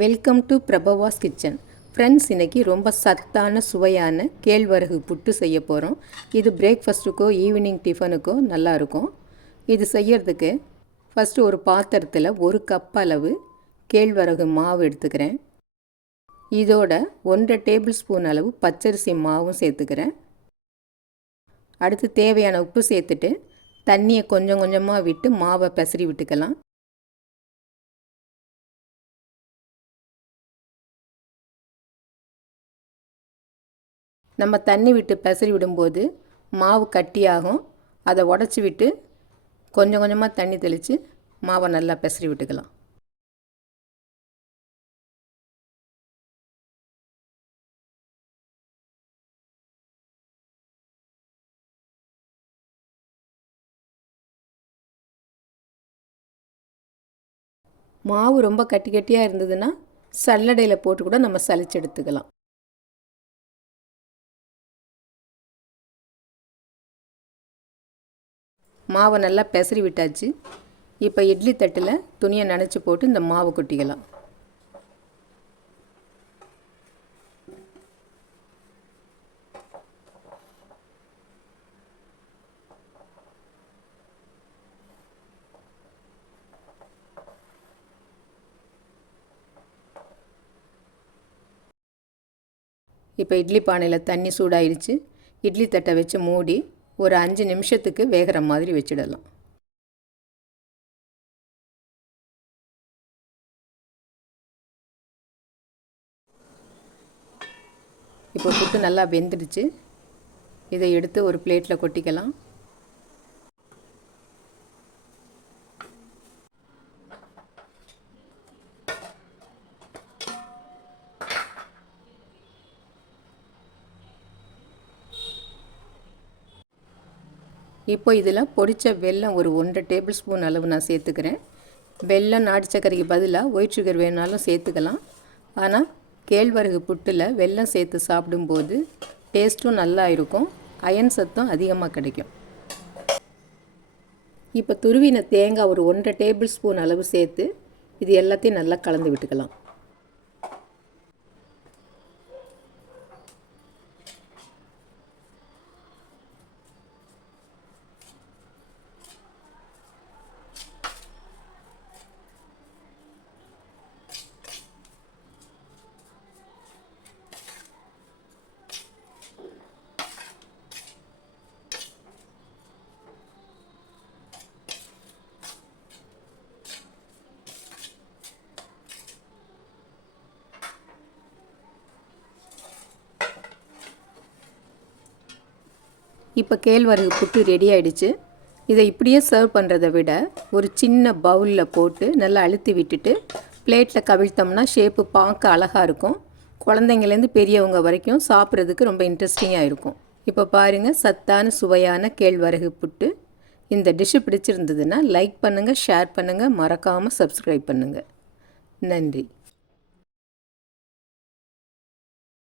Welcome to Prabhavas kitchen. Friends, இன்றைக்கி ரொம்ப சத்தான சுவையான கேழ்வரகு புட்டு செய்ய போகிறோம். இது பிரேக்ஃபாஸ்ட்டுக்கோ ஈவினிங் டிஃபனுக்கோ நல்லாயிருக்கும். இது செய்யறதுக்கு ஃபஸ்ட்டு ஒரு பாத்திரத்தில் 1 கப் அளவு கேழ்வரகு மாவு எடுத்துக்கிறேன். இதோட 1.5 டேபிள் ஸ்பூன் அளவு பச்சரிசி மாவும் சேர்த்துக்கிறேன். அடுத்து தேவையான உப்பு சேர்த்துட்டு தண்ணியை கொஞ்சம் கொஞ்சமாக விட்டு மாவை பெசரி விட்டுக்கலாம். நம்ம தண்ணி விட்டு பெசரி விடும்போது மாவு கட்டியாகும். அதை உடச்சி விட்டு கொஞ்சம் கொஞ்சமாக தண்ணி தெளித்து மாவை நல்லா பெசரி விட்டுக்கலாம். மாவு ரொம்ப கட்டி கட்டியாக இருந்ததுன்னா சல்லடையில் போட்டு கூட நம்ம சலிச்சு எடுத்துக்கலாம். மாவை நல்லா பெசரி விட்டாச்சு. இப்போ இட்லி தட்டில் துணியை நனைச்சி போட்டு இந்த மாவு கொட்டிக்கலாம். இப்போ இட்லி பானையில் தண்ணி சூடாயிடுச்சு. இட்லி தட்டை வச்சு மூடி ஒரு 5 நிமிஷத்துக்கு வேகிற மாதிரி வச்சிடலாம். இப்போ புட்டு நல்லா வெந்துடுச்சு. இதை எடுத்து ஒரு பிளேட்டில் கொட்டிக்கலாம். இப்போ இதில் பொடித்த வெல்லம் ஒரு 1.5 டேபிள் ஸ்பூன் அளவு நான் சேர்த்துக்கிறேன். வெல்லம் நாட்டு சர்க்கரைக்கு பதிலாக ஒயிட் சுகர் வேணாலும் சேர்த்துக்கலாம். ஆனால் கேழ்வரகு புட்டில் வெல்லம் சேர்த்து சாப்பிடும்போது டேஸ்ட்டும் நல்லா இருக்கும், அயன் சத்தும் அதிகமாக கிடைக்கும். இப்போ துருவின தேங்காய் ஒரு 1.5 டேபிள் ஸ்பூன் அளவு சேர்த்து இது எல்லாத்தையும் நல்லா கலந்து விட்டுக்கலாம். இப்போ கேழ்வரகு புட்டு ரெடி ஆகிடுச்சு. இதை இப்படியே சர்வ் பண்ணுறதை விட ஒரு சின்ன பவுலில் போட்டு நல்லா அழுத்தி விட்டுட்டு பிளேட்டில் கவிழ்த்தோம்னா ஷேப்பு பார்க்க அழகாக இருக்கும். குழந்தைங்கலேருந்து பெரியவங்க வரைக்கும் சாப்பிட்றதுக்கு ரொம்ப இன்ட்ரெஸ்டிங்காக இருக்கும். இப்போ பாருங்கள், சத்தான சுவையான கேழ்வரகு புட்டு. இந்த டிஷ்ஷு பிடிச்சிருந்ததுன்னா லைக் பண்ணுங்கள், ஷேர் பண்ணுங்கள், மறக்காமல் சப்ஸ்கிரைப் பண்ணுங்கள். நன்றி.